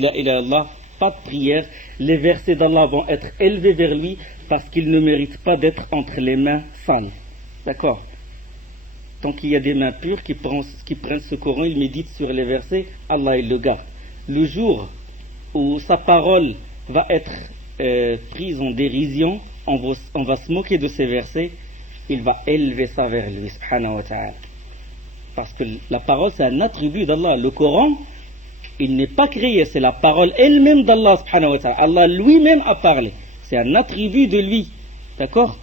La ilaha illallah, pas de prière, les versets d'Allah vont être élevés vers lui parce qu'il ne mérite pas d'être entre les mains sales. D'accord? Tant qu'il y a des mains pures qui prennent ce Coran, ils méditent sur les versets, Allah il le garde. Le jour où sa parole va être prise en dérision, on va se moquer de ces versets, il va élever ça vers lui, subhanahu wa ta'ala. Parce que la parole c'est un attribut d'Allah. Le Coran, il n'est pas créé, c'est la parole elle-même d'Allah, subhanahu wa ta'ala. Allah lui-même a parlé. C'est un attribut de lui. D'accord?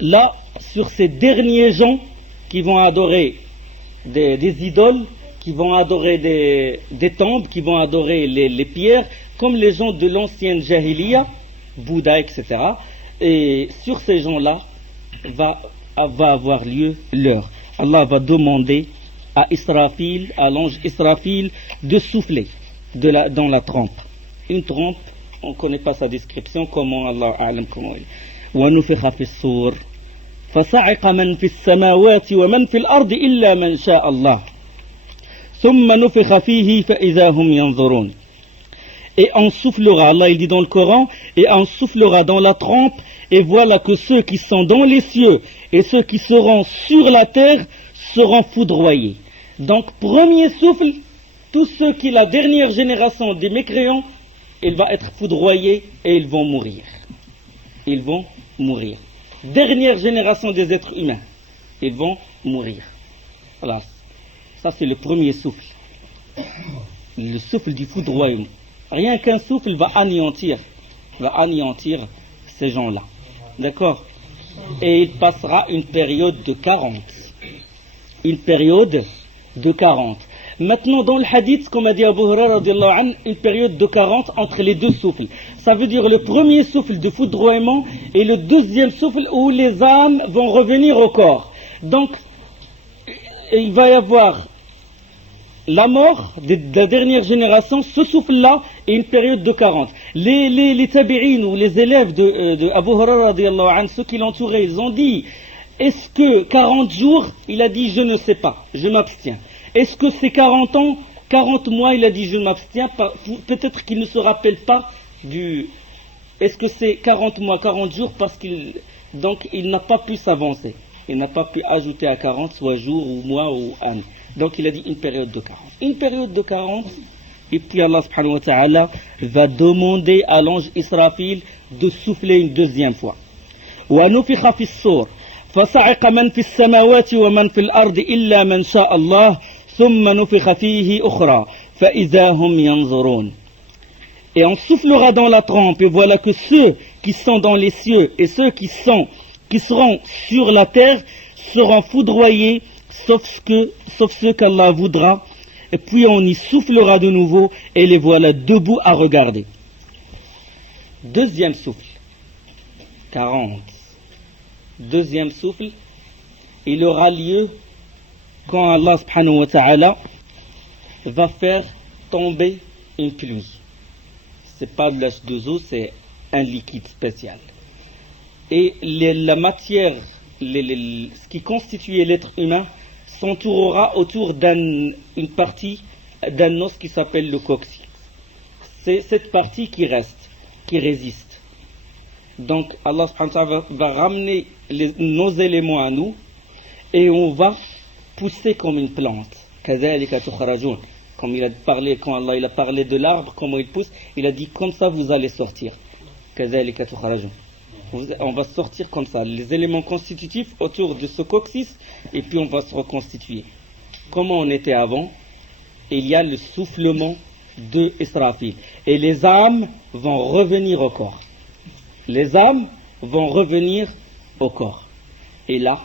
Là, sur ces derniers gens qui vont adorer des idoles, qui vont adorer des tombes, qui vont adorer les pierres, comme les gens de l'ancienne Jahiliya, Bouddha, etc. Et sur ces gens-là va avoir lieu l'heure. Allah va demander à Israfil, à l'ange Israfil, de souffler dans la trompe. Une trompe, on ne connaît pas sa description, comment Allah a'lam comment il. وَنُفِخَ فِي الصُّورِ فَصَعِقَ مَنْ فِي السَّمَاوَاتِ وَمَنْ فِي الْأَرْضِ إِلَّا مَنْ شَاءَ اللَّهُ ثُمَّ نُفِخَ فِيهِ فَإِذَا هُمْ يَنْظُرُونَ. Et on soufflera, Allah il dit dans le Coran, et on soufflera dans la trompe, et voilà que ceux qui sont dans les cieux et ceux qui seront sur la terre seront foudroyés. Donc, premier souffle, tous ceux qui, la dernière génération des mécréants, il va être foudroyé et ils vont mourir. Ils vont mourir. Dernière génération des êtres humains, ils vont mourir. Voilà. Ça, c'est le premier souffle. Le souffle du foudroyement. Rien qu'un souffle va anéantir ces gens-là. D'accord? Et il passera une période de 40. Une période de 40. Maintenant, dans le hadith, comme a dit Abu Hurairah, une période de 40 entre les deux souffles. Ça veut dire le premier souffle de foudroiement et le deuxième souffle où les âmes vont revenir au corps. Donc, il va y avoir la mort de la dernière génération, ce souffle-là, et une période de 40. Les tabi'in ou les élèves de Abu Hurairah, ceux qui l'entouraient, ils ont dit, est-ce que 40 jours? Il a dit, je ne sais pas, je m'abstiens. Est-ce que c'est 40 ans, 40 mois? Il a dit, je m'abstiens. Peut-être qu'il ne se rappelle pas du... Est-ce que c'est 40 mois, 40 jours? Parce qu'il n'a pas pu s'avancer. Il n'a pas pu ajouter à 40, soit jour ou mois ou année. Donc il a dit une période de 40. Une période de 40, et puis Allah subhanahu wa ta'ala va demander à l'ange Israfil de souffler une deuxième fois. وَنُفِخَ فِي الصُّورِ فَصَعِقَ مَنْ فِي السَّمَاوَاتِ وَمَنْ فِي الْأَرْضِ إِلَّا مَنْ شَاءَ اللَّهُ ثُمَّ نُفِخَ فِيهِ أُخْرَى فَإِذَا هُمْ يَنْظُرُونَ. Et on soufflera dans la trompe, et voilà que ceux qui sont dans les cieux et ceux qui seront sur la terre seront foudroyés, sauf ceux qu'Allah voudra, et puis on y soufflera de nouveau, et les voilà debout à regarder. Deuxième souffle, 40. Deuxième souffle, il aura lieu quand Allah subhanahu wa ta'ala va faire tomber une pluie. C'est pas de l'H2O, c'est un liquide spécial. Et la matière, ce qui constituait l'être humain, s'entourera autour d'une partie d'un os qui s'appelle le coccyx. C'est cette partie qui reste, qui résiste. Donc Allah subhanahu wa ta'ala va ramener nos éléments à nous et on va pousser comme une plante. كَذَلِكَ تُخْرَجُونَ. Comme il a parlé, quand Allah il a parlé de l'arbre, comment il pousse, il a dit comme ça vous allez sortir. كَذَلِكَ تُخْرَجُونَ. On va sortir comme ça, les éléments constitutifs autour de ce coccyx, et puis on va se reconstituer. Comment on était avant, il y a le soufflement de Israfil. Et les âmes vont revenir au corps. Les âmes vont revenir au corps. Et là,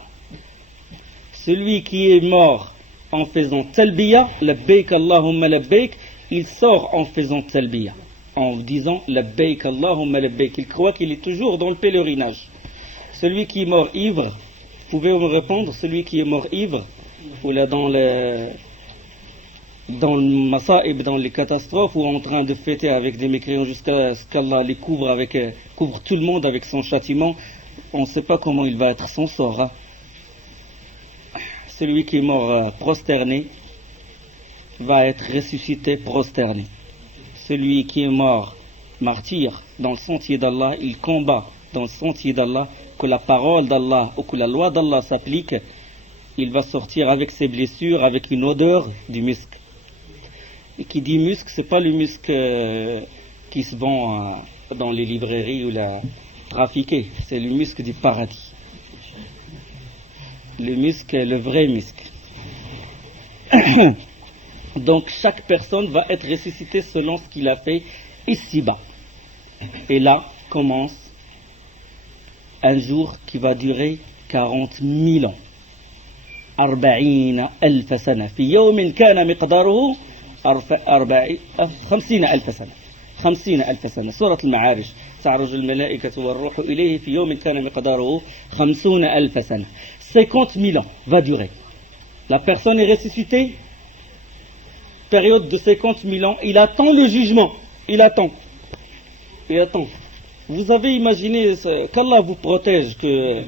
celui qui est mort en faisant talbiya, labbaik Allahumma labbaik, il sort en faisant talbiya, en disant labbaik Allahumma labbaik. Il croit qu'il est toujours dans le pèlerinage. Celui qui est mort ivre, pouvez-vous me répondre, celui qui est mort ivre, ou là dans le masa'ib, dans les catastrophes, ou en train de fêter avec des mécréants jusqu'à ce qu'Allah les couvre tout le monde avec son châtiment, on ne sait pas comment il va être son sort. Celui qui est mort prosterné, va être ressuscité prosterné. Celui qui est mort, martyr, dans le sentier d'Allah, il combat dans le sentier d'Allah, que la parole d'Allah ou que la loi d'Allah s'applique, il va sortir avec ses blessures, avec une odeur du musc. Et qui dit musc, c'est pas le musc qui se vend dans les librairies ou la trafiqué, c'est le musc du paradis. Le musc, le vrai musc. Donc chaque personne va être ressuscitée selon ce qu'il a fait ici-bas. Et là commence un jour qui va durer 40 000 ans. 40 ألف سنة في يوم كان مقداره 50 ألف سنة 50 ألف سنة. سورة المعارج تعرج الملائكة والروح إليه في يوم كان مقداره 50 ألف سنة. 50 000 ans va durer. La personne est ressuscitée, période de 50 000 ans, il attend le jugement, il attend. Vous avez imaginé qu'Allah vous protège, que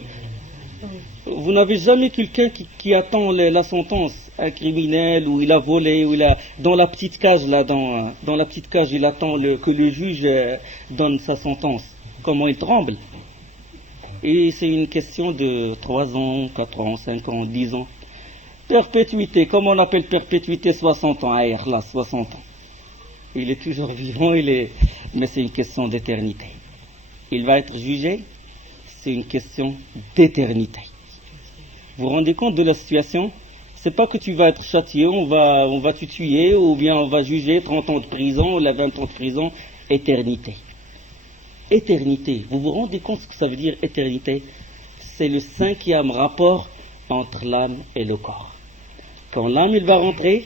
vous n'avez jamais quelqu'un qui attend la sentence, un criminel, ou il a volé, ou il a dans la petite cage là, dans la petite cage, il attend que le juge donne sa sentence. Comment il tremble. Et c'est une question de 3 ans, 4 ans, 5 ans, 10 ans. Perpétuité, comme on appelle perpétuité, 60 ans, aïe, là, 60 ans. Il est toujours vivant, mais c'est une question d'éternité. Il va être jugé, c'est une question d'éternité. Vous vous rendez compte de la situation? C'est pas que tu vas être châtié, on va te tuer, ou bien on va juger 30 ans de prison, ou 20 ans de prison, éternité. Éternité, vous vous rendez compte ce que ça veut dire éternité? C'est le 5e rapport entre l'âme et le corps. Quand l'âme il va rentrer,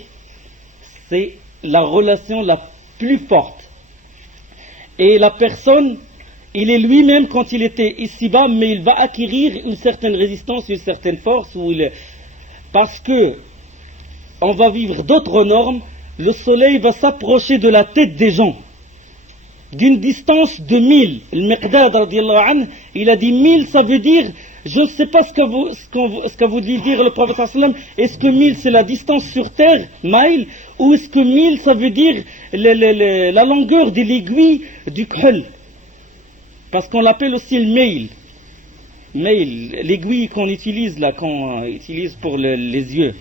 c'est la relation la plus forte. Et la personne, il est lui-même quand il était ici-bas, mais il va acquérir une certaine résistance, une certaine force, parce que on va vivre d'autres normes. Le soleil va s'approcher de la tête des gens d'une distance de 1000. Le Miqdad radiyallahu anhu, il a dit 1000, ça veut dire, je ne sais pas ce qu'a voulu dire le prophète sallam. Est-ce que 1000 c'est la distance sur terre, mile, ou est-ce que 1000 ça veut dire la longueur de l'aiguille du khul? Parce qu'on l'appelle aussi le mail, l'aiguille qu'on utilise là, qu'on utilise pour les yeux.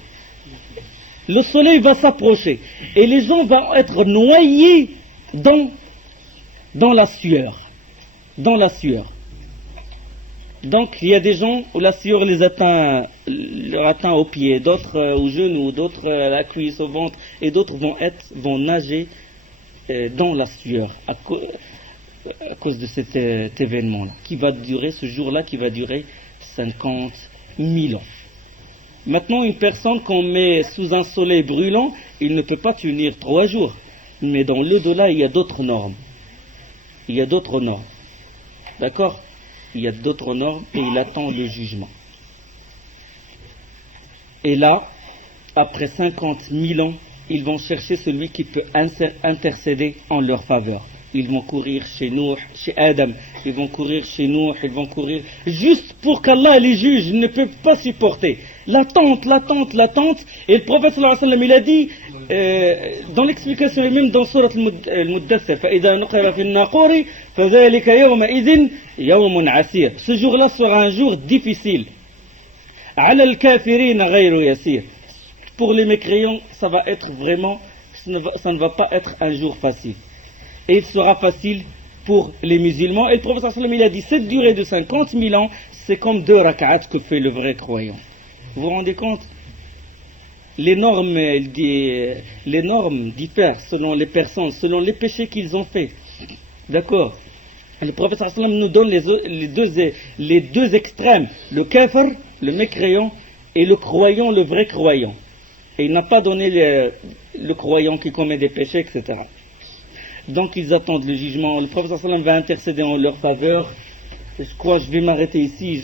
Le soleil va s'approcher et les gens vont être noyés dans la sueur. Donc il y a des gens où la sueur leur atteint aux pieds, d'autres aux genoux, d'autres à la cuisse, au ventre, et d'autres vont nager dans la sueur à cause de cet événement-là, ce jour-là qui va durer 50 000 ans. Maintenant, une personne qu'on met sous un soleil brûlant, il ne peut pas tenir 3 jours. Mais dans l'au-delà, il y a d'autres normes. D'accord? Il y a d'autres normes et il attend le jugement. Et là, après 50 000 ans, ils vont chercher celui qui peut intercéder en leur faveur. Ils vont courir chez Nuh, chez Adam, ils vont courir chez Nuh, ils vont courir juste pour qu'Allah les juges ne peuvent pas supporter. L'attente. Et le prophète sallallahu alayhi wa sallam, il a dit, dans l'explication, et même dans Surat al-Muddathir, فَإِذَا نُقِرَ فِي النَّاقُورِ فَذَلِكَ يَوْمَئِذٍ يَوْمٌ عَسِيرٌ. Ce jour-là sera un jour difficile. عَلَى الْكَافِرِينَ غَيْرُ يَسِيرٌ. Pour les mécréants, ça ne va pas être un jour facile. Et il sera facile pour les musulmans. Et le prophète sallallahu alayhi wa sallam, il a dit, cette durée de 50 000 ans, c'est comme 2 rak'at que fait le vrai croyant. Vous vous rendez compte? Les normes diffèrent selon les personnes, selon les péchés qu'ils ont faits. D'accord? Le prophète sallallahu alayhi wa sallam nous donne les deux extrêmes, le kafir, le mécréant, et le croyant, le vrai croyant. Et il n'a pas donné le croyant qui commet des péchés, etc. Donc ils attendent le jugement. Le prophète sallallahu alayhi wa sallam va intercéder en leur faveur. Je crois que je vais m'arrêter ici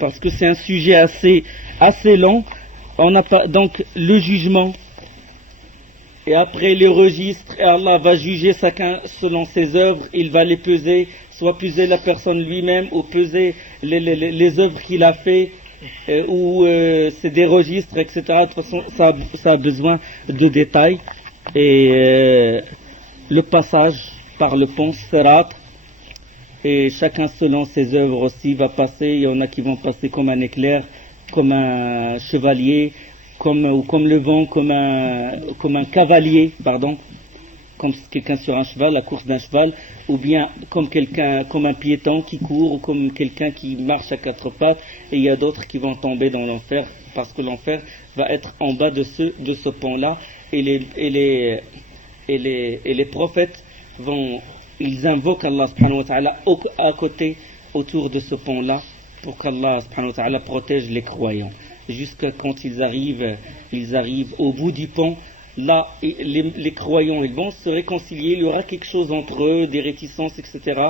parce que c'est un sujet assez long. On a pas, donc le jugement et après les registres, et Allah va juger chacun selon ses œuvres. Il va les peser, soit peser la personne lui-même ou peser les œuvres qu'il a fait, ou c'est des registres, etc. De toute façon, ça a besoin de détails. Et le passage par le pont Sirat, et chacun selon ses œuvres aussi va passer. Il y en a qui vont passer comme un éclair, comme un chevalier, comme le vent, comme un cavalier, pardon, comme quelqu'un sur un cheval, la course d'un cheval, ou bien comme un piéton qui court, ou comme quelqu'un qui marche à quatre pattes. Et il y a d'autres qui vont tomber dans l'enfer, parce que l'enfer va être en bas de ce pont-là, et les prophètes ils invoquent Allah subhanahu wa ta'ala à côté, autour de ce pont-là, pour qu'Allah subhanahu wa ta'ala protège les croyants. Jusqu'à quand ils arrivent au bout du pont, là, les croyants, ils vont se réconcilier, il y aura quelque chose entre eux, des réticences, etc.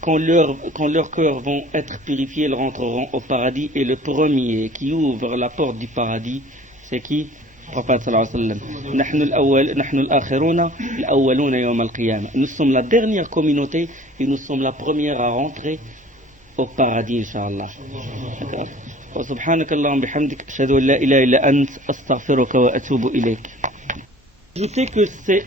Quand leurs cœurs vont être purifiés, ils rentreront au paradis, et le premier qui ouvre la porte du paradis, c'est qui? Prophète sallallahu alayhi wa sallam. Nous sommes la dernière communauté et nous sommes la première à rentrer au paradis, Inch'Allah. سبحانك اللهم بحمدك أشهد أن لا إله إلا أنت أستغفرك وأتوب إليك. Je sais que c'est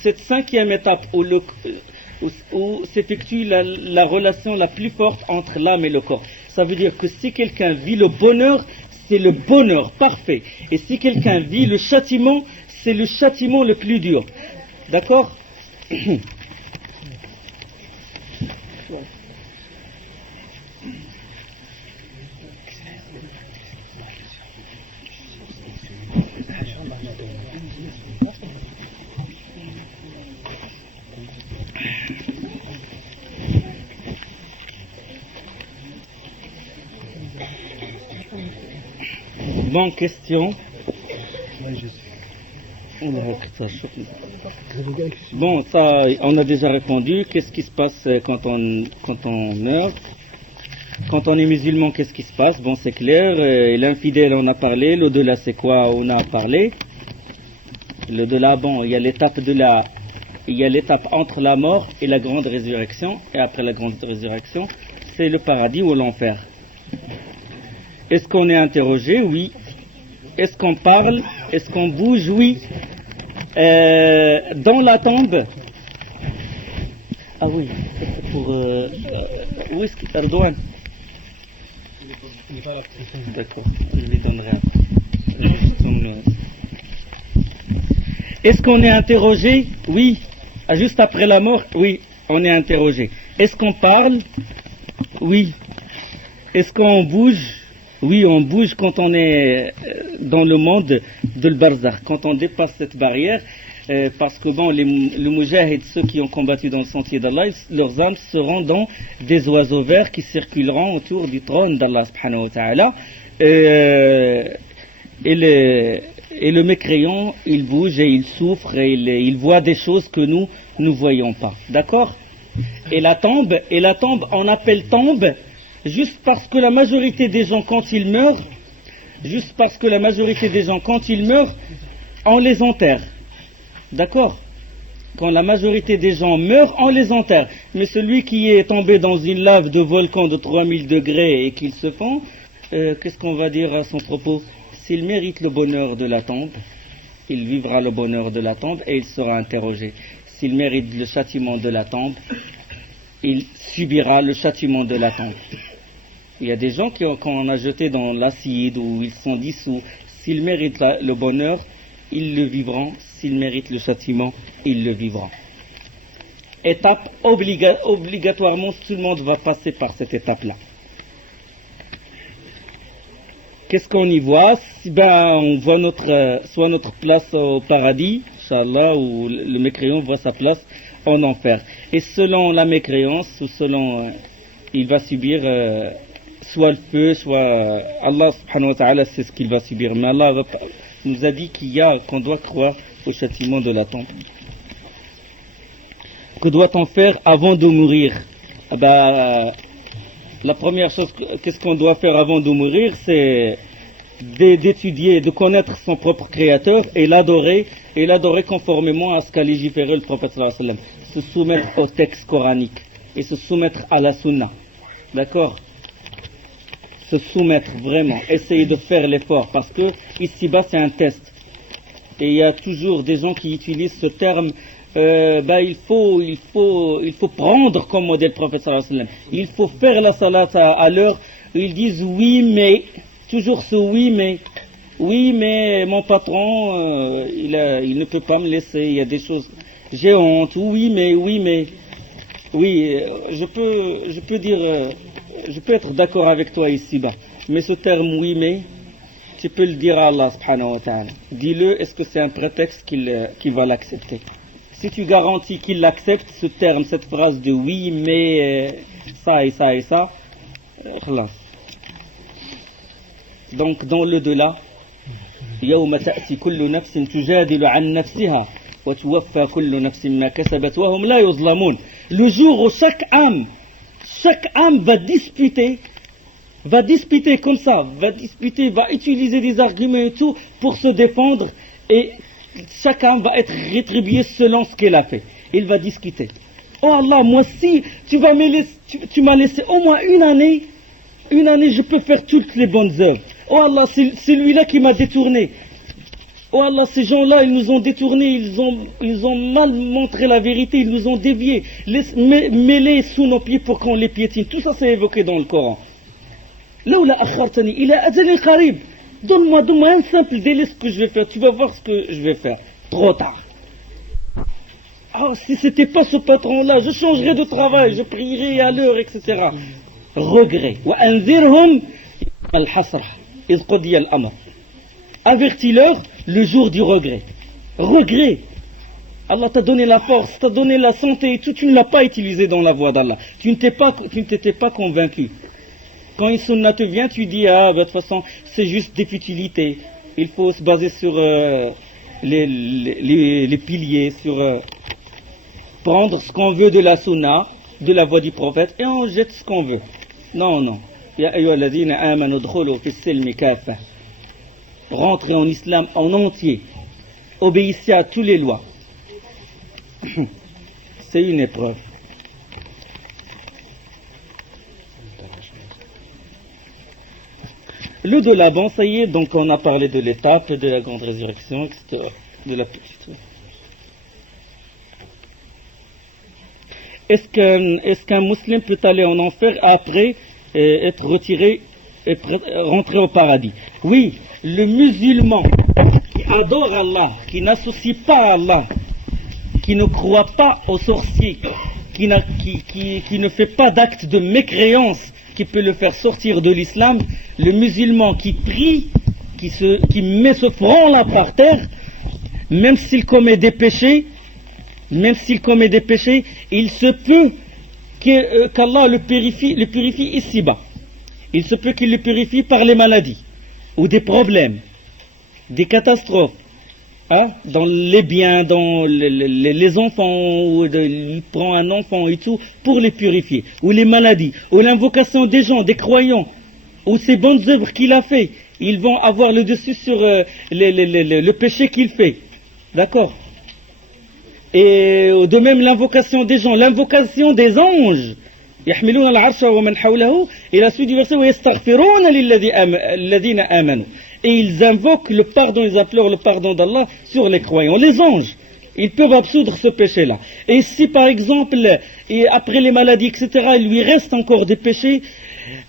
cette cinquième étape où s'effectue la relation la plus forte entre l'âme et le corps. Ça veut dire que si quelqu'un vit le bonheur, c'est le bonheur parfait. Et si quelqu'un vit le châtiment, c'est le châtiment le plus dur. D'accord? Bonne question. Bon, ça, on a déjà répondu. Qu'est-ce qui se passe quand on meurt? Quand on est musulman, qu'est-ce qui se passe? Bon, c'est clair. L'infidèle, on a parlé. L'au-delà, c'est quoi? On a parlé. L'au-delà, bon, il y a l'étape entre la mort et la grande résurrection. Et après la grande résurrection, c'est le paradis ou l'enfer. Est-ce qu'on est interrogé? Oui. Est-ce qu'on parle? Est-ce qu'on bouge? Oui. Dans la tombe. Ah oui, c'est pour... où est-ce qu'il Ardouane? D'accord, je lui donnerai un. Est-ce qu'on est interrogé? Oui. Juste après la mort? Oui, on est interrogé. Est-ce qu'on parle? Oui. Est-ce qu'on bouge? Oui, on bouge quand on est dans le monde de l'barzakh, quand on dépasse cette barrière, parce que bon, les mujahid, ceux qui ont combattu dans le sentier d'Allah, leurs âmes seront dans des oiseaux verts qui circuleront autour du trône d'Allah subhanahu wa ta'ala, et le mécréant, il bouge et il souffre et il voit des choses que nous ne voyons pas. D'accord? Et la tombe, on appelle tombe juste parce que la majorité des gens, quand ils meurent, on les enterre. D'accord? Quand la majorité des gens meurent, on les enterre. Mais celui qui est tombé dans une lave de volcan de 3000 degrés et qu'il se fond, qu'est-ce qu'on va dire à son propos? S'il mérite le bonheur de la tombe, il vivra le bonheur de la tombe et il sera interrogé. S'il mérite le châtiment de la tombe, il subira le châtiment de la tombe. Il y a des gens quand on a jeté dans l'acide ou ils sont dissous, s'ils méritent le bonheur, ils le vivront. S'ils méritent le châtiment, ils le vivront. Étape obligatoirement, tout le monde va passer par cette étape-là. Qu'est-ce qu'on y voit? On voit soit notre place au paradis, Inch'Allah, ou le mécréant voit sa place en enfer. Et selon la mécréance, ou selon... il va subir soit le feu, soit... Allah subhanahu wa ta'ala sait ce qu'il va subir. Mais Allah nous a dit qu'on doit croire au châtiment de la tombe. Que doit-on faire avant de mourir? La première chose, qu'est-ce qu'on doit faire avant de mourir? C'est d'étudier, de connaître son propre créateur et l'adorer conformément à ce qu'a légiféré le prophète sallallahu alayhi wa sallam. Se soumettre au texte coranique et se soumettre à la sunna. D'accord? se soumettre vraiment, essayer de faire l'effort, parce que ici-bas c'est un test. Et il y a toujours des gens qui utilisent ce terme, il faut prendre comme modèle le prophète sallallahu alayhi wa sallam. Il faut faire la salat à l'heure. Ils disent oui mais, toujours ce oui mais mon patron, il ne peut pas me laisser, il y a des choses, j'ai honte, oui mais, je peux dire, je peux être d'accord avec toi ici-bas, mais ce terme oui mais, tu peux le dire à Allah subhanahu wa ta'ala. Dis-le, est-ce que c'est un prétexte qu'il va l'accepter? Si tu garantis qu'il accepte ce terme, cette phrase de oui, mais ça et ça et ça, khlas. Donc dans le delà, يوم تأتي كل نفس تجادل عن نفسها وتوفى كل نفس ما كسبت وهم لا يظلمون. Le jour où chaque âme va disputer comme ça, va utiliser des arguments et tout pour se défendre, et chaque âme va être rétribuée selon ce qu'elle a fait. Il va discuter. Oh Allah, moi si tu m'as laissé au moins une année, je peux faire toutes les bonnes œuvres. Oh Allah, c'est lui-là qui m'a détourné. Oh Allah, ces gens-là, ils nous ont détournés, ils ont mal montré la vérité, ils nous ont déviés. Mets-les sous nos pieds pour qu'on les piétine. Tout ça c'est évoqué dans le Coran. Laoula akhartani ila ajalin qarib. Donne-moi un simple délai ce que je vais faire. Tu vas voir ce que je vais faire. Trop tard. Oh, si c'était pas ce patron-là, je changerais de travail, je prierais à l'heure, etc. Regret. Wa anzirhum al-hasra iz qudiya al-amr. Avertis-leur le jour du regret. Regret. Allah t'a donné la force, t'a donné la santé et tout, tu ne l'as pas utilisé dans la voie d'Allah. Tu ne t'étais pas convaincu. Quand une sunna te vient, tu dis, de toute façon, c'est juste des futilités. Il faut se baser sur les piliers, sur prendre ce qu'on veut de la sunna, de la voie du prophète, et on jette ce qu'on veut. Non. Ya ayyuhalladhina amanu dkhulu fi s-silmi kaffa. Rentrez en islam en entier. Obéissez à toutes les lois. C'est une épreuve. Le de l'avant, ça y est, donc on a parlé de l'étape, de la grande résurrection, etc. De la petite. Est-ce qu'un musulman peut aller en enfer après être retiré et rentrer au paradis? Oui, le musulman qui adore Allah, qui n'associe pas à Allah, qui ne croit pas aux sorciers, qui ne fait pas d'acte de mécréance qui peut le faire sortir de l'islam, le musulman qui prie, qui met ce front-là par terre, même s'il commet des péchés, il se peut qu'Allah le purifie ici-bas. Il se peut qu'il le purifie par les maladies, ou des problèmes, des catastrophes, dans les biens, dans les enfants, ou il prend un enfant et tout, pour les purifier, ou les maladies, ou l'invocation des gens, des croyants, ou ces bonnes œuvres qu'il a fait, ils vont avoir le dessus sur le péché qu'il fait. D'accord? Et de même l'invocation des gens, l'invocation des anges. يحملون العرش ومن حوله, et la suite du verset ويستغفرون للذين آمنوا. Et ils invoquent le pardon, ils implorent le pardon d'Allah sur les croyants. Les anges, ils peuvent absoudre ce péché-là. Et si par exemple, après les maladies, etc., il lui reste encore des péchés,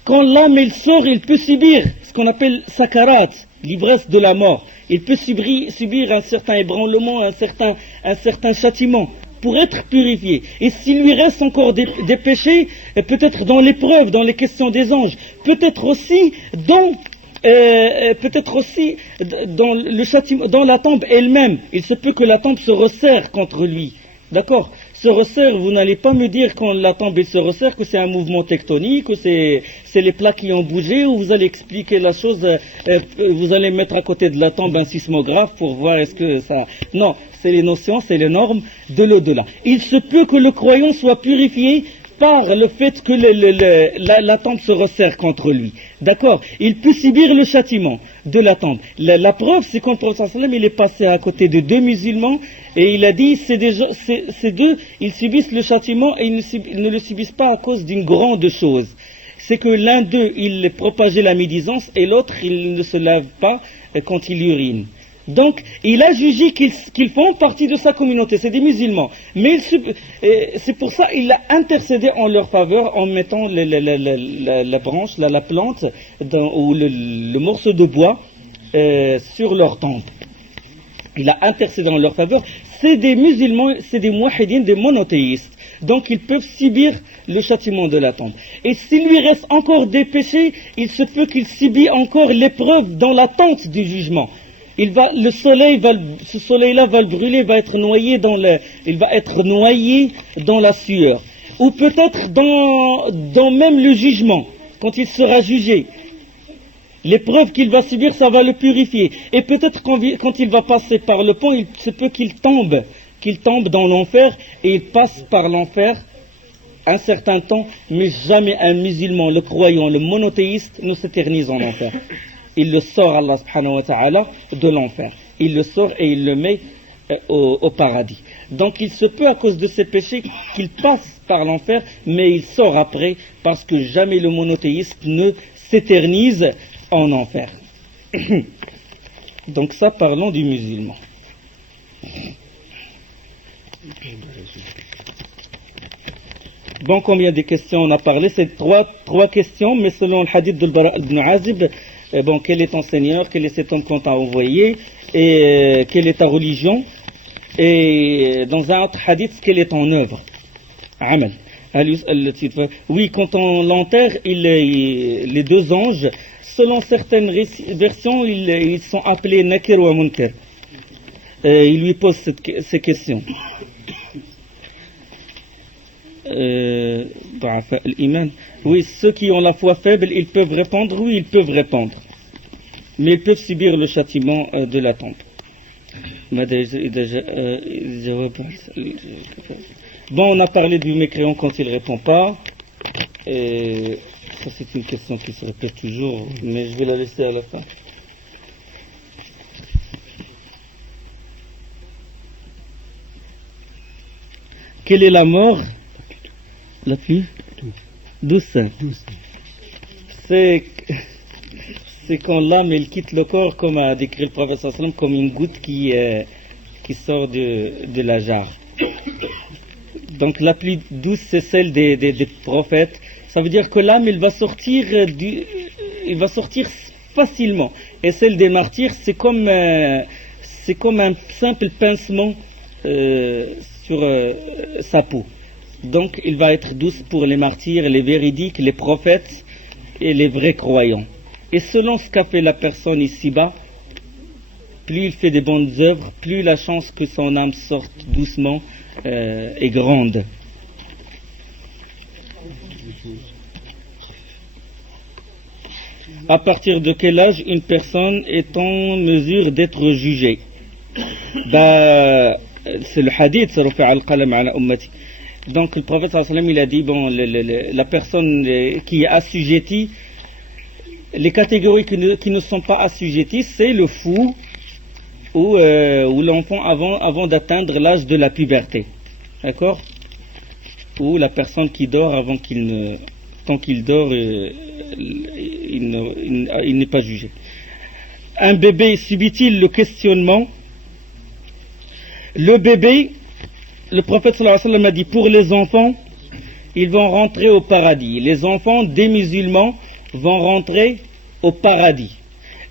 quand l'âme elle sort, il peut subir ce qu'on appelle sakarat, l'ivresse de la mort. Il peut subir un certain ébranlement, un certain châtiment pour être purifié. Et s'il lui reste encore des péchés, peut-être dans l'épreuve, dans les questions des anges, peut-être aussi dans le châtiment, dans la tombe elle-même. Il se peut que la tombe se resserre contre lui. D'accord? Se resserre, vous n'allez pas me dire quand la tombe se resserre que c'est un mouvement tectonique, que c'est les plaques qui ont bougé, ou vous allez expliquer la chose, vous allez mettre à côté de la tombe un sismographe pour voir est-ce que ça... Non, c'est les notions, c'est les normes de l'au-delà. Il se peut que le croyant soit purifié par le fait que la tombe se resserre contre lui. D'accord? Il peut subir le châtiment de la tombe. La preuve, c'est quand le prophète sallallahu alayhi wa sallam, il est passé à côté de deux musulmans et il a dit, ces deux, ils subissent le châtiment et ils ne le subissent pas à cause d'une grande chose. c'est que l'un d'eux, il propageait la médisance et l'autre, il ne se lave pas quand il urine. Donc, il a jugé qu'ils font partie de sa communauté, c'est des musulmans. Mais c'est pour ça qu'il a intercédé en leur faveur en mettant la branche, la plante, ou le morceau de bois sur leur tombe. Il a intercédé en leur faveur. C'est des musulmans, c'est des mouahidines, des monothéistes. Donc ils peuvent subir le châtiment de la tombe. Et s'il lui reste encore des péchés, il se peut qu'il subit encore l'épreuve dans l'attente du jugement. Ce soleil-là va le brûler, va être noyé il va être noyé dans la sueur. Ou peut-être dans même le jugement, quand il sera jugé. L'épreuve qu'il va subir, ça va le purifier. Et peut-être quand il va passer par le pont, il se peut qu'il tombe dans l'enfer, et il passe par l'enfer un certain temps, mais jamais un musulman, le croyant, le monothéiste ne s'éternise en enfer. Il le sort, Allah subhanahu wa ta'ala, de l'enfer. Il le sort et il le met au paradis. Donc il se peut à cause de ses péchés qu'il passe par l'enfer, mais il sort après, parce que jamais le monothéiste ne s'éternise en enfer. Donc ça, parlons du musulman. Bon, combien de questions on a parlé? C'est trois questions, mais selon le hadith de Bara ibn Azib, quel est ton Seigneur, quel est cet homme qu'on t'a envoyé, et quelle est ta religion, et dans un autre hadith, quelle est ton œuvre? Amal. Oui, quand on l'enterre, les deux anges, selon certaines versions, ils sont appelés Nakir ou Munkar. Il lui pose ces questions. Oui, ceux qui ont la foi faible, ils peuvent répondre, oui, ils peuvent répondre. Mais ils peuvent subir le châtiment de la tombe. Bon, on a parlé du mécréant quand il ne répond pas. Ça, c'est une question qui se répète toujours, mais je vais la laisser à la fin. Quelle est la mort la plus douce? C'est quand l'âme elle quitte le corps, comme a décrit le prophète sallallahu alayhi wa sallam, comme une goutte qui sort de la jarre. Donc la plus douce, c'est celle des prophètes. Ça veut dire que l'âme il va sortir facilement. Et celle des martyrs, c'est comme un simple pincement sur sa peau. Donc il va être douce pour les martyrs, les véridiques, les prophètes et les vrais croyants. Et selon ce qu'a fait la personne ici-bas, plus il fait des bonnes œuvres, plus la chance que son âme sorte doucement est grande. À partir de quel âge une personne est en mesure d'être jugée? C'est le hadith, ça refa'a al-qalam ala ummati. Donc le prophète sallallahu alayhi wa sallam, il a dit, la personne qui est assujettie, les catégories qui ne sont pas assujetties, c'est le fou ou l'enfant avant d'atteindre l'âge de la puberté. D'accord? Ou la personne qui dort tant qu'il dort, il n'est pas jugé. Un bébé subit-il le questionnement? Le bébé, le prophète sallallahu alayhi wa sallam a dit, pour les enfants, ils vont rentrer au paradis. Les enfants des musulmans vont rentrer au paradis.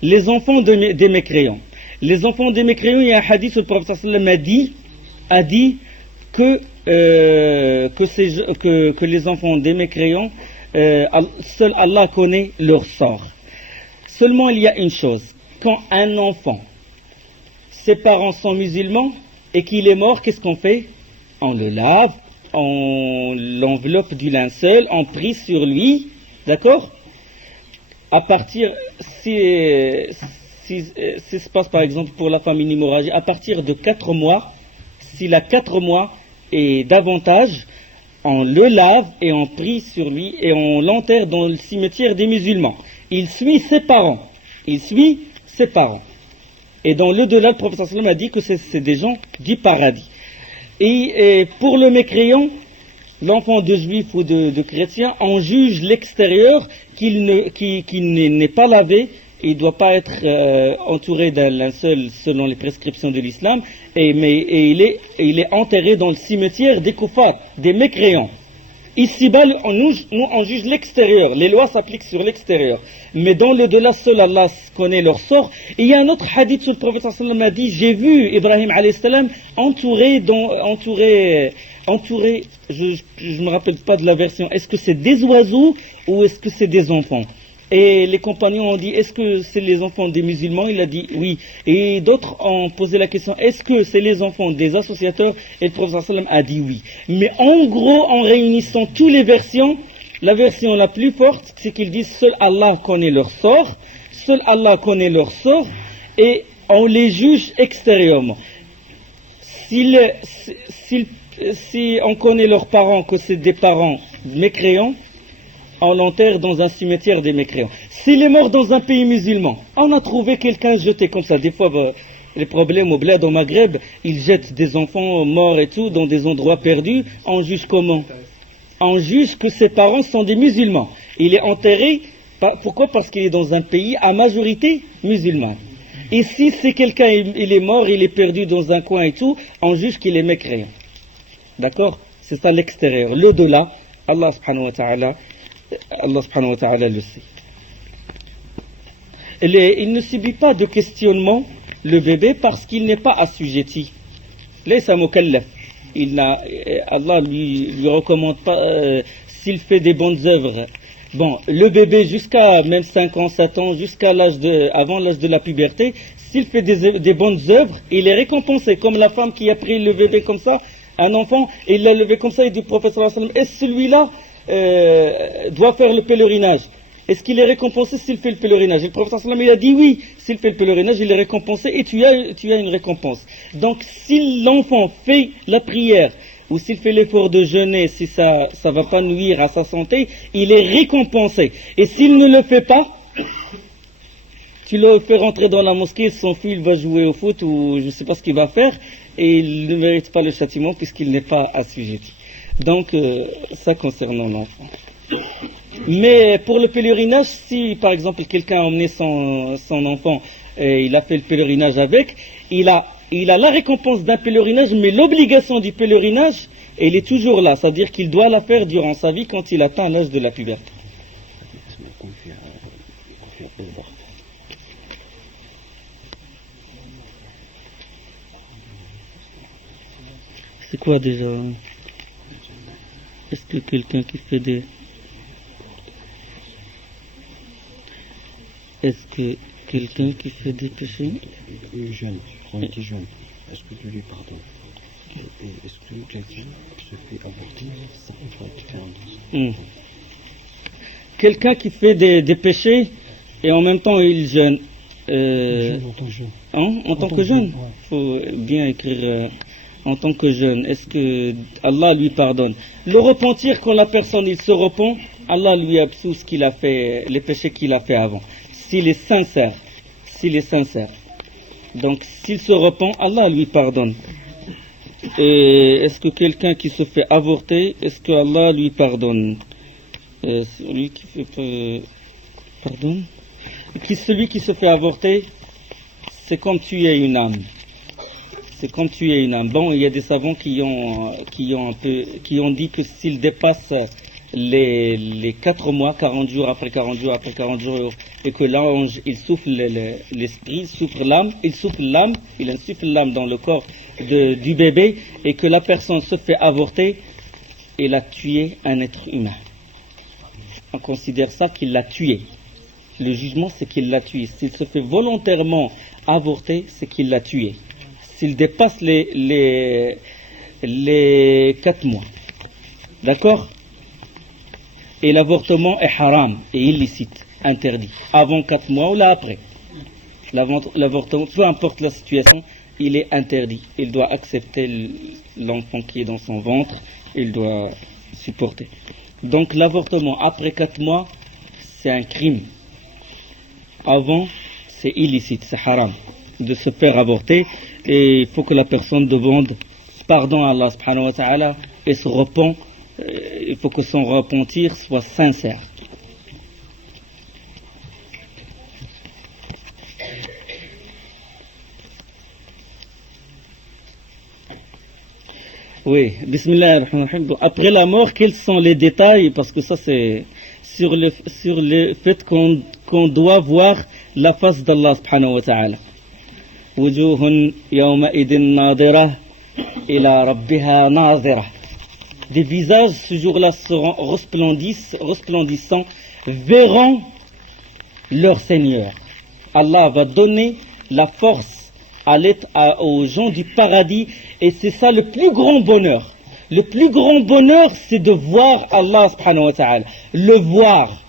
Les enfants des mécréants. Les enfants des mécréants, il y a un hadith où le prophète sallallahu alayhi wa sallam a dit que les enfants des mécréants, seul Allah connaît leur sort. Seulement il y a une chose, quand un enfant, ses parents sont musulmans et qu'il est mort, qu'est-ce qu'on fait? On le lave, on l'enveloppe du linceul, on prie sur lui, d'accord? À partir, si se passe par exemple pour la famille hémorragique, à partir de 4 mois, s'il a 4 mois et davantage, on le lave et on prie sur lui et on l'enterre dans le cimetière des musulmans. Il suit ses parents. Et dans l'au-delà, le prophète sallallahu alayhi wa sallam a dit que c'est des gens du paradis. Et pour le mécréant, l'enfant de juif ou de chrétien, on juge l'extérieur qu'il n'est pas lavé, il ne doit pas être entouré d'un linceul selon les prescriptions de l'islam, et il est enterré dans le cimetière des koufars, des mécréants. Ici-bas, nous, on juge l'extérieur, les lois s'appliquent sur l'extérieur. Mais dans le delà, seul Allah connaît leur sort. Et il y a un autre hadith où le prophète sallallahu alayhi wa sallam a dit, j'ai vu Ibrahim alayhi salam entouré, je ne me rappelle pas de la version, est-ce que c'est des oiseaux ou est-ce que c'est des enfants? Et les compagnons ont dit, est-ce que c'est les enfants des musulmans? Il a dit oui. Et d'autres ont posé la question, est-ce que c'est les enfants des associateurs? Et le prophète sallam a dit oui. Mais en gros, en réunissant toutes les versions, la version la plus forte, c'est qu'ils disent, seul Allah connaît leur sort, seul Allah connaît leur sort, et on les juge extérieurement. Si on connaît leurs parents, que c'est des parents mécréants, on l'enterre dans un cimetière des mécréants. S'il est mort dans un pays musulman, on a trouvé quelqu'un jeté comme ça. Des fois, les problèmes au bled, au Maghreb, ils jettent des enfants morts et tout dans des endroits perdus. On juge comment? On juge que ses parents sont des musulmans. Il est enterré, pourquoi? Parce qu'il est dans un pays à majorité musulmane. Et si c'est quelqu'un, il est mort, il est perdu dans un coin et tout, on juge qu'il est mécréant. D'accord? C'est ça l'extérieur. L'au-delà, Allah subhanahu wa ta'ala le sait. Il ne subit pas de questionnement, le bébé, parce qu'il n'est pas assujetti. Laysa mukallaf. Allah lui recommande pas, s'il fait des bonnes œuvres. Bon, le bébé jusqu'à même 5 ans, 7 ans, avant l'âge de la puberté, s'il fait des bonnes œuvres, il est récompensé, comme la femme qui a pris le bébé comme ça, un enfant, et il l'a levé comme ça, et dit, prophète sallallahu alayhi wa sallam, est-ce celui-là doit faire le pèlerinage? Est-ce qu'il est récompensé s'il fait le pèlerinage? Et le prophète sallallahu alayhi wa sallam, il a dit oui, s'il fait le pèlerinage, il est récompensé, et tu as une récompense. Donc, si l'enfant fait la prière, ou s'il fait l'effort de jeûner, si ça va pas nuire à sa santé, il est récompensé. Et s'il ne le fait pas, tu le fais rentrer dans la mosquée, il s'enfuit, il va jouer au foot, ou je ne sais pas ce qu'il va faire, et il ne mérite pas le châtiment puisqu'il n'est pas assujetti. Donc, ça concernant l'enfant. Mais pour le pèlerinage, si par exemple quelqu'un a emmené son enfant et il a fait le pèlerinage avec, il a la récompense d'un pèlerinage, mais l'obligation du pèlerinage, elle est toujours là. C'est-à-dire qu'il doit la faire durant sa vie quand il atteint l'âge de la puberté. C'est quoi déjà? Est-ce que quelqu'un qui fait des... Est-ce que quelqu'un qui fait des péchés? Jeune, quand il est jeune, est-ce que tu lui pardonnes? Et est-ce que quelqu'un qui se fait avorter, ça peut faire différence? Quelqu'un qui fait des péchés et en même temps il jeûne. En tant que jeune. En tant que jeune? Il faut bien écrire... en tant que jeune, est-ce que Allah lui pardonne? Le repentir, quand la personne il se repent, Allah lui absout ce qu'il a fait, les péchés qu'il a fait avant. S'il est sincère. Donc s'il se repent, Allah lui pardonne. Et est-ce que quelqu'un qui se fait avorter, est-ce que Allah lui pardonne? Celui qui fait pardon? Celui qui se fait avorter, c'est comme tuer une âme. C'est comme tuer une âme. Bon, il y a des savants qui ont dit que s'il dépasse les 4 mois, 40 jours après 40 jours après 40 jours, et que l'ange, il souffle l'esprit, il insuffle l'âme dans le corps du bébé, et que la personne se fait avorter, il a tué un être humain. On considère ça qu'il l'a tué. Le jugement, c'est qu'il l'a tué. S'il se fait volontairement avorter, c'est qu'il l'a tué. S'il dépasse les 4 mois. D'accord? Et l'avortement est haram et illicite, interdit. Avant 4 mois ou là après. L'avortement, peu importe la situation, il est interdit. Il doit accepter l'enfant qui est dans son ventre, il doit supporter. Donc l'avortement après 4 mois, c'est un crime. Avant, c'est illicite, c'est haram de se faire avorter, et il faut que la personne demande pardon à Allah subhanahu wa ta'ala et se repent il faut que son repentir soit sincère. Oui, Bismillah. Après la mort, quels sont les détails? Parce que ça, c'est sur le fait qu'on doit voir la face d'Allah subhanahu wa ta'ala. Wujuhun yawma idin nadira ila rabbiha nazira. Des visages ce jour-là seront resplendissants, verront leur Seigneur. Allah va donner la force aux gens du paradis, et c'est ça le plus grand bonheur. Le plus grand bonheur, c'est de voir Allah subhanahu wa ta'ala. Le voir.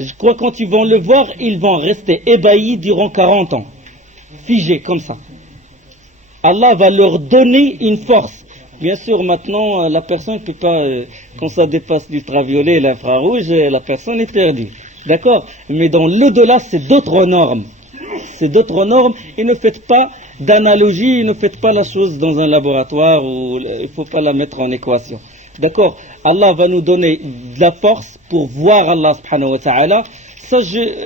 Je crois que quand ils vont le voir, ils vont rester ébahis durant 40 ans. Figés comme ça. Allah va leur donner une force. Bien sûr, maintenant, la personne ne peut pas, quand ça dépasse l'ultraviolet et l'infrarouge, la personne est perdue. D'accord? Mais dans l'au-delà, c'est d'autres normes. C'est d'autres normes, et ne faites pas d'analogie, ne faites pas la chose dans un laboratoire où il ne faut pas la mettre en équation. D'accord? Allah va nous donner de la force pour voir Allah subhanahu wa ta'ala. Ça,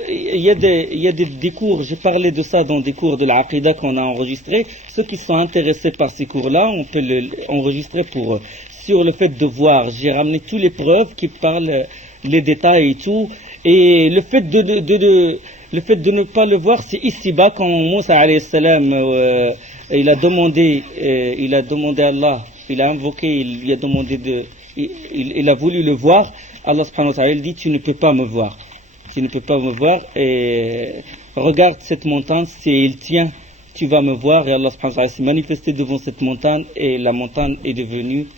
il y a des cours, j'ai parlé de ça dans des cours de l'Aqidah qu'on a enregistrés. Ceux qui sont intéressés par ces cours-là, on peut enregistrer pour eux. Sur le fait de voir, j'ai ramené toutes les preuves qui parlent, les détails et tout. Et le fait de ne pas le voir, c'est ici-bas, quand Moussa alayhi salam, il a demandé à Allah, il a invoqué, il lui a demandé il a voulu le voir. Allah subhanahu wa ta'ala, il dit, tu ne peux pas me voir. Tu ne peux pas me voir, et regarde cette montagne, si elle tient, tu vas me voir. Et Allah subhanahu wa ta'ala s'est manifesté devant cette montagne, et la montagne est devenue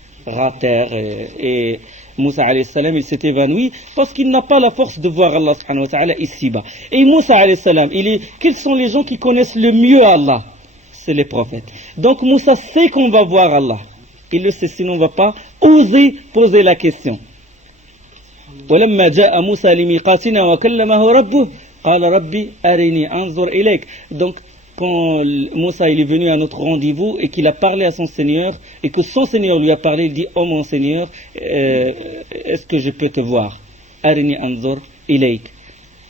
terre, et Moussa alayhi salam, il s'est évanoui parce qu'il n'a pas la force de voir Allah subhanahu wa ta'ala ici-bas. Et Moussa alayhi salam, quels sont les gens qui connaissent le mieux Allah? C'est les prophètes. Donc Moussa sait qu'on va voir Allah. Il le sait, sinon on ne va pas oser poser la question. ولما جاء موسى لميقاتنا وكلمه ربه قال ربي أرني أنظر إليك. Donc quand Moussa il est venu à notre rendez-vous et qu'il a parlé à son Seigneur et que son Seigneur lui a parlé, il dit, oh mon Seigneur, est-ce que je peux te voir? Arini anzur ilayk.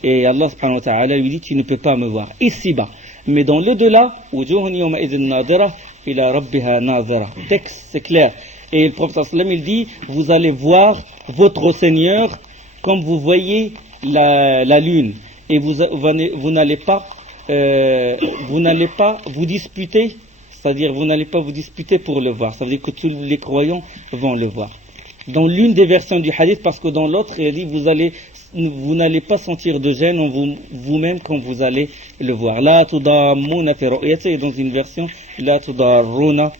Et Allah subhanahu wa ta'ala lui dit, tu ne peux pas me voir ici-bas, mais dans l'au-delà, wujuhun yawma idhin nadira ila rabbiha nazira. Texte, c'est clair. Et le prophète sallam, il dit, vous allez voir votre Seigneur comme vous voyez la lune, et vous n'allez pas vous disputer, c'est-à-dire vous n'allez pas vous disputer pour le voir. Ça veut dire que tous les croyants vont le voir. Dans l'une des versions du hadith, parce que dans l'autre, il dit, vous n'allez pas sentir de gêne en vous-même quand vous allez le voir. La tudammuna fi ru'yati, et dans une version, la tudarruna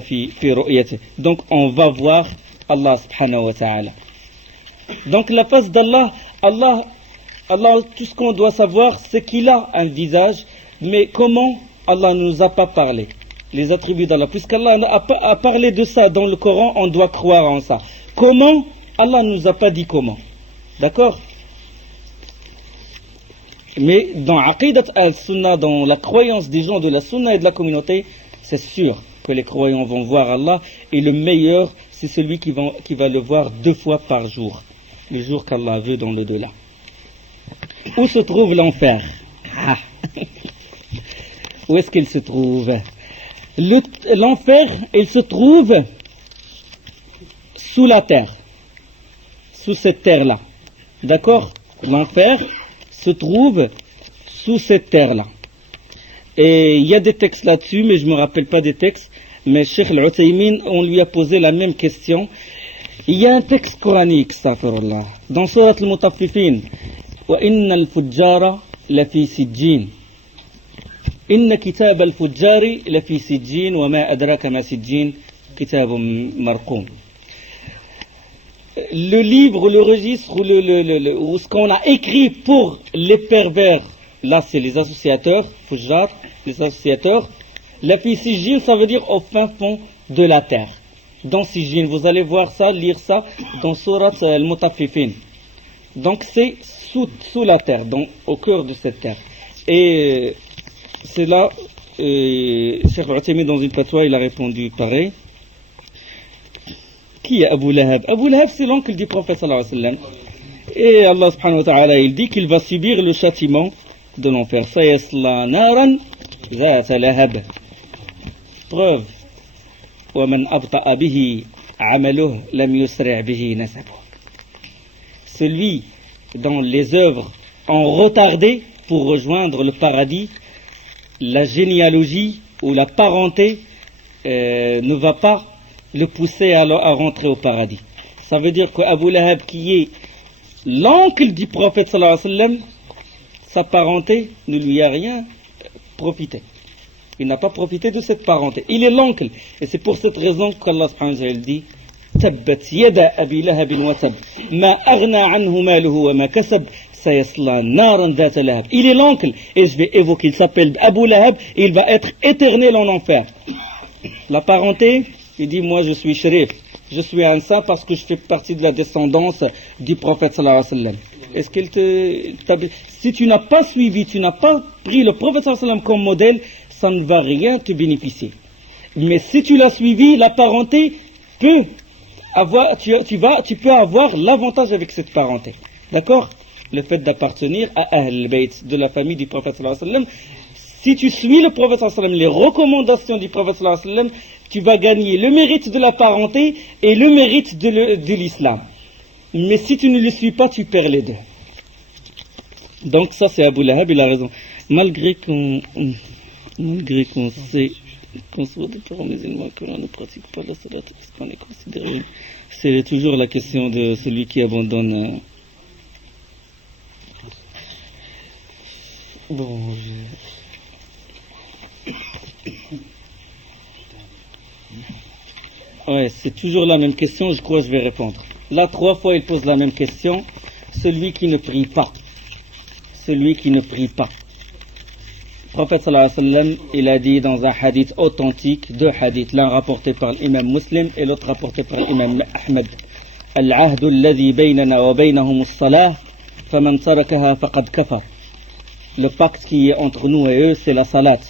fi ru'yati. Donc on va voir Allah subhanahu wa ta'ala. Donc la face d'Allah, Allah, tout ce qu'on doit savoir, c'est qu'il a un visage, mais comment Allah ne nous a pas parlé, les attributs d'Allah. Puisqu'Allah a parlé de ça dans le Coran, on doit croire en ça. Comment? Allah ne nous a pas dit comment. D'accord? Mais dans Aqidat al-Sunnah, dans la croyance des gens de la Sunna et de la communauté, c'est sûr que les croyants vont voir Allah, et le meilleur, c'est celui qui va le voir 2 fois par jour, les jours qu'Allah veut dans l'au-delà. Où se trouve l'enfer? Où est-ce qu'il se trouve? L'enfer, il se trouve sous la terre, sous cette terre-là. D'accord? L'enfer se trouve sous cette terre-là. Et il y a des textes là-dessus, mais je ne me rappelle pas des textes. Mais Cheikh Al-Uthaymin, on lui a posé la même question. Il y a un texte coranique, astaghfirullah, dans Surat Al-Mutaffifin. وَإِنَّ الْفُجَّارَ لَفِي سِجِّينٍ إِنَّ كِتَابَ الْفُجَّارِ لَفِي سِجِّينٍ وَمَا أَدْرَاكَ مَا سِجِّينٍ كِتَابٌ مَرْقُومٌ. Le livre, le registre, ou ce qu'on a écrit pour les pervers, là c'est les associateurs, Fujjar, les associateurs. La fi Sijjin, ça veut dire au fin fond de la terre. Dans Sijjin, vous allez voir ça, lire ça dans Surat Al-Mutaffifin. Donc c'est sous la terre, donc au cœur de cette terre. Et c'est là, Cheikh Al-Uthaymin dans une fatwa, il a répondu pareil. Qui est Abu Lahab? Abu Lahab, c'est l'oncle du prophète sallallahu alayhi wa sallam. Et Allah subhanahu wa ta'ala, il dit qu'il va subir le châtiment de l'enfer. Sayasla naran zata lahab. Preuve. وَمَنْ أَبْطَأَ بِهِ عَمَلُهُ لَمْ يُسْرِعْ بِهِ نَسَبُهُ. Celui dont les œuvres ont retardé pour rejoindre le paradis, la généalogie ou la parenté ne va pas le pousser à rentrer au paradis. Ça veut dire qu'Abu Lahab, qui est l'oncle du prophète sallallahu alayhi wa sallam, sa parenté ne lui a rien profité. Il n'a pas profité de cette parenté. Il est l'oncle. Et c'est pour cette raison qu'Allah subhanahu wa ta'ala dit Tabbat yada Abi Lahab wa tab ma aghna anhu maluhu wa ma kasab sayasla naran dhata lahab. Il est l'oncle. Et je vais évoquer, il s'appelle Abu Lahab et il va être éternel en enfer. La parenté, il dit moi je suis shérif. Je suis un saint parce que je fais partie de la descendance du prophète sallallahu alayhi wa sallam. Est-ce qu'il si tu n'as pas suivi, tu n'as pas pris le prophète sallallahu alayhi wa sallam comme modèle, ça ne va rien te bénéficier. Mais si tu l'as suivi, la parenté peut avoir, tu peux avoir l'avantage avec cette parenté. D'accord? Le fait d'appartenir à Ahl Bayt, de la famille du prophète sallallahu alayhi wa sallam. Si tu suis le prophète sallallahu alayhi wa sallam, les recommandations du prophète sallallahu alayhi wa sallam, tu vas gagner le mérite de la parenté et le mérite de l'islam. Mais si tu ne le suis pas, tu perds les deux. Donc ça c'est Abu Lahab, il a raison. Malgré qu'on sait qu'on soit des parents musulmans, qu'on ne pratique pas la salat, est-ce qu'on est considéré? C'est toujours la question de celui qui abandonne. Bon, ouais, c'est toujours la même question, je crois que je vais répondre. Là, 3 fois, il pose la même question. Celui qui ne prie pas. Celui qui ne prie pas. Le prophète sallallahu alayhi wa sallam, il a dit dans un hadith authentique, 2 hadiths, l'un rapporté par l'imam Muslim et l'autre rapporté par l'imam Ahmed. Al-ahdu alladhi baynana wa baynahum as-salah, faman tarakaha faqad kafar. Le pacte qui est entre nous et eux, c'est la salat.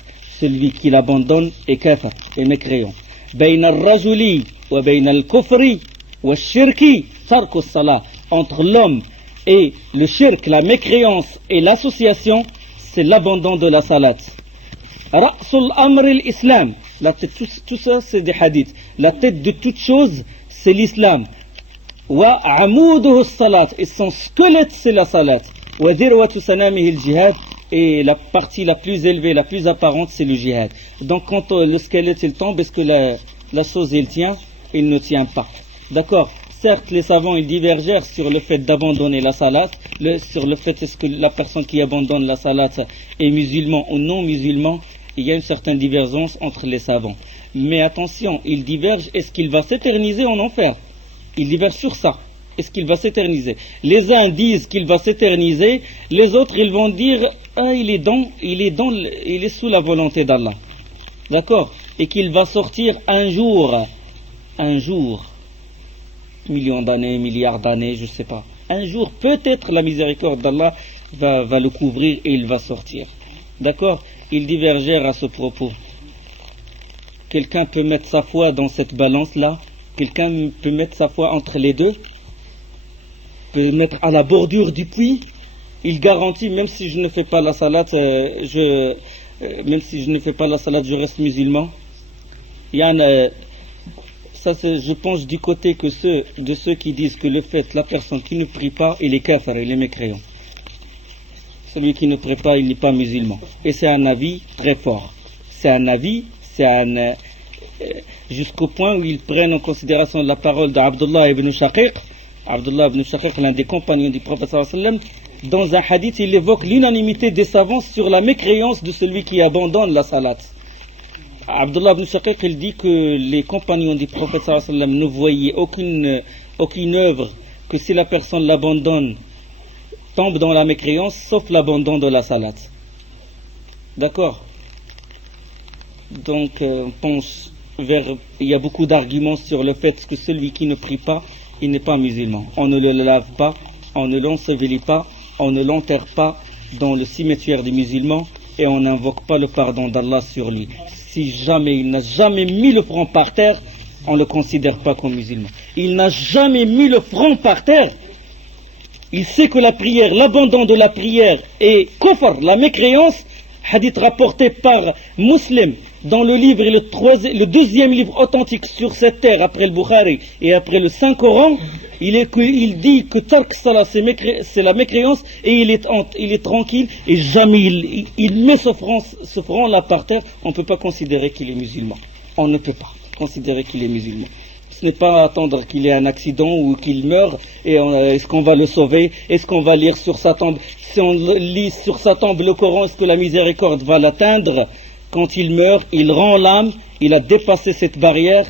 Celui qui l'abandonne est kafar, est mécréant. Bayna al-rajuli wa bayna al-kufri wa al-shirki tarku as-salah. Entre l'homme et le shirk, la mécréance et l'association, c'est l'abandon de la salat. Ra'sul amr al-islam. Tout ça, c'est des hadiths. La tête de toute chose, c'est l'islam. Wa amouduhu as-salat. Et son squelette, c'est la salat. Wa dirwatu sanamihi al-jihad. Et la partie la plus élevée, la plus apparente, c'est le jihad. Donc quand le squelette il tombe, est-ce que la chose il tient? Il ne tient pas. D'accord? Certes, les savants ils divergèrent sur le fait d'abandonner la salat, sur le fait est-ce que la personne qui abandonne la salat est musulman ou non musulman. Il y a une certaine divergence entre les savants. Mais attention, ils divergent, est-ce qu'il va s'éterniser en enfer? Ils divergent sur ça. Est-ce qu'il va s'éterniser? Les uns disent qu'il va s'éterniser, les autres ils vont dire il est sous la volonté d'Allah. D'accord? Et qu'il va sortir un jour, millions d'années, milliards d'années, je ne sais pas. Un jour, peut-être la miséricorde d'Allah va le couvrir et il va sortir. D'accord? Ils divergèrent à ce propos. Quelqu'un peut mettre sa foi dans cette balance-là? Quelqu'un peut mettre sa foi entre les deux? Peut mettre à la bordure du puits? Il garantit, même si je ne fais pas la salat, je reste musulman. Il y en a, ça je pense du côté de ceux qui disent que la personne qui ne prie pas, il est kafir, il est mécréant. Celui qui ne prie pas, il n'est pas musulman. Et c'est un avis très fort. C'est un avis, jusqu'au point où ils prennent en considération la parole d'Abdullah ibn Shaqiq. Abdullah ibn Shaqiq, l'un des compagnons du prophète sallallahu alayhi wa sallam, dans un hadith, il évoque l'unanimité des savants sur la mécréance de celui qui abandonne la salat. Abdullah ibn Shaqiq, il dit que les compagnons du prophète sallallahu alayhi wa sallam ne voyaient aucune œuvre que si la personne l'abandonne, tombe dans la mécréance, sauf l'abandon de la salat. D'accord? Donc, on pense il y a beaucoup d'arguments sur le fait que celui qui ne prie pas, il n'est pas musulman. On ne le lave pas, on ne l'ensevelit pas, on ne l'enterre pas dans le cimetière des musulmans et on n'invoque pas le pardon d'Allah sur lui. Si jamais il n'a jamais mis le front par terre, on ne le considère pas comme musulman. il n'a jamais mis le front par terre. Il sait que la prière, l'abandon de la prière est kufr, la mécréance, hadith rapporté par Muslim dans le livre, le deuxième livre authentique sur cette terre après le Bukhari et après le Saint-Coran, il dit que Tark Salah c'est la mécréance et il est tranquille et jamais il met ce front là par terre. On ne peut pas considérer qu'il est musulman. On ne peut pas considérer qu'il est musulman. Ce n'est pas attendre qu'il ait un accident ou qu'il meure et est-ce qu'on va le sauver, est-ce qu'on va lire sur sa tombe, si on lit sur sa tombe le Coran, est-ce que la miséricorde va l'atteindre? Quand il meurt, il rend l'âme, il a dépassé cette barrière.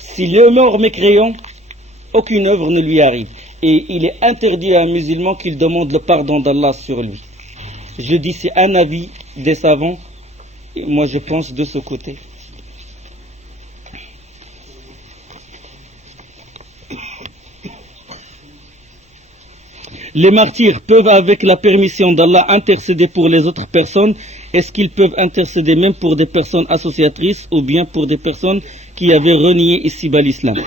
S'il est mort mécréant, aucune œuvre ne lui arrive. Et il est interdit à un musulman qu'il demande le pardon d'Allah sur lui. Je dis c'est un avis des savants, et moi je pense de ce côté. Les martyrs peuvent, avec la permission d'Allah, intercéder pour les autres personnes. Est-ce qu'ils peuvent intercéder même pour des personnes associatrices ou bien pour des personnes qui avaient renié ici-bas l'islam?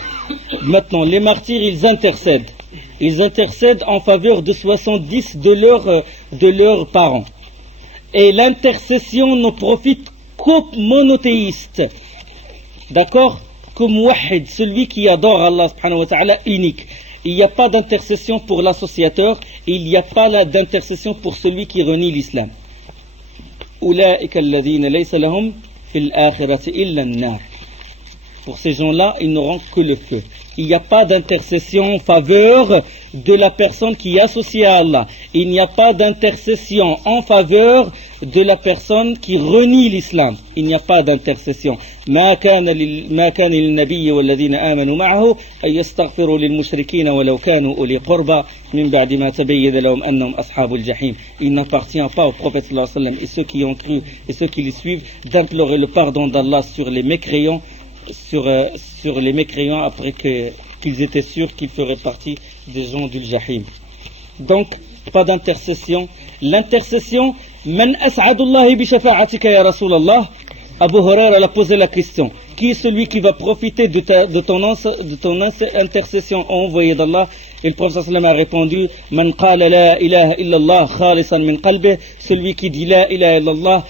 Maintenant, les martyrs, ils intercèdent. Ils intercèdent en faveur de 70 de leurs parents. Et l'intercession ne profite qu'aux monothéistes. D'accord? Qu'au muwahhid, celui qui adore Allah subhanahu wa ta'ala unique. Il n'y a pas d'intercession pour l'associateur, il n'y a pas d'intercession pour celui qui renie l'islam. Pour ces gens-là, ils n'auront que le feu. Il n'y a pas d'intercession en faveur de la personne qui est associée à Allah. Il n'y a pas d'intercession en faveur de la personne qui renie l'islam. Il n'y a pas d'intercession. ما كان للنبي والذين آمنوا معه أن يستغفروا للمشركين ولو كانوا أولي قربى من بعد ما تبين لهم أنهم أصحاب الجحيم. Il n'appartient pas au prophète sallallahu alayhi wa sallam et ceux qui ont cru et ceux qui les suivent d'implorer le pardon d'Allah sur les mécréants, sur les mécréants après qu'ils étaient sûrs qu'ils feraient partie des gens du Jahim. Donc, pas d'intercession. L'intercession, man as'adullahi bi shafa'atika ya Rasulallah. Abu Huraira a posé la question. Qui est celui qui va profiter de ton intercession envoyée d'Allah? Et le prophète sallam a répondu, man qala la ilaha illallah khalisan min qalbih, celui qui dit la ilaha illallah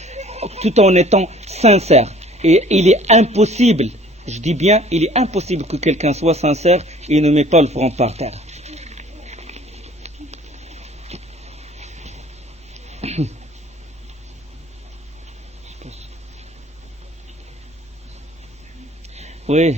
tout en étant sincère. Et il est impossible, je dis bien, il est impossible que quelqu'un soit sincère et ne met pas le front par terre. Oui.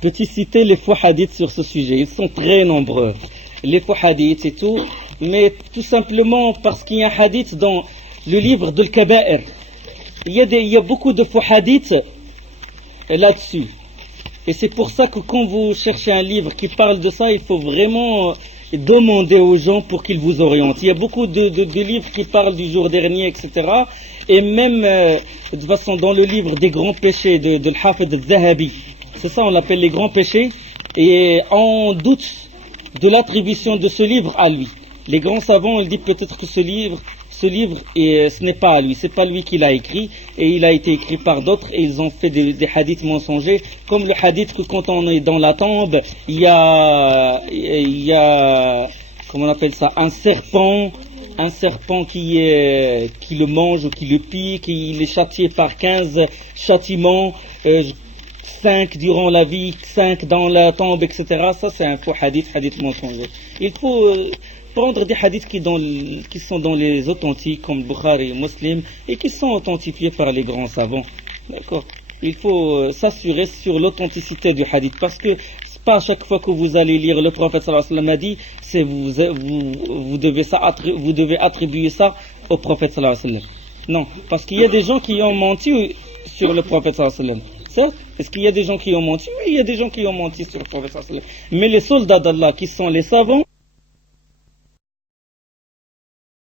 Peux-tu citer les faux hadiths sur ce sujet? Ils sont très nombreux. Les faux hadiths et tout, mais tout simplement parce qu'il y a un hadith dans le livre de Al-Kaba'ir. Il y a beaucoup de faux hadiths là-dessus. Et c'est pour ça que quand vous cherchez un livre qui parle de ça, il faut vraiment demander aux gens pour qu'ils vous orientent. Il y a beaucoup de livres qui parlent du jour dernier, etc. Et même, de toute façon, dans le livre des grands péchés de l'Hafid al-Zahabi, c'est ça, on l'appelle les grands péchés, et on doute de l'attribution de ce livre à lui. Les grands savants, ils disent peut-être que ce livre, ce n'est pas à lui, c'est pas lui qui l'a écrit, et il a été écrit par d'autres, et ils ont fait des hadiths mensongers, comme le hadith que quand on est dans la tombe, il y a, comment on appelle ça, un serpent qui le mange ou qui le pique, il est châtié par 15 châtiments, 5 durant la vie, 5 dans la tombe, etc. Ça c'est un faux hadith mensonger. Il faut prendre des hadiths qui sont dans les authentiques comme Bukhari et Muslim et qui sont authentifiés par les grands savants. D'accord? Il faut s'assurer sur l'authenticité du hadith parce que c'est pas à chaque fois que vous allez lire le prophète sallallahu alayhi wa sallam a dit, c'est vous devez attribuer ça au prophète sallallahu alayhi wa sallam. Non, parce qu'il y a des gens qui ont menti sur le prophète sallallahu alayhi wa sallam. Ça, est-ce qu'il y a des gens qui ont menti? Oui, il y a des gens qui ont menti sur le prophète sallallahu alayhi wa sallam. Mais les soldats d'Allah qui sont les savants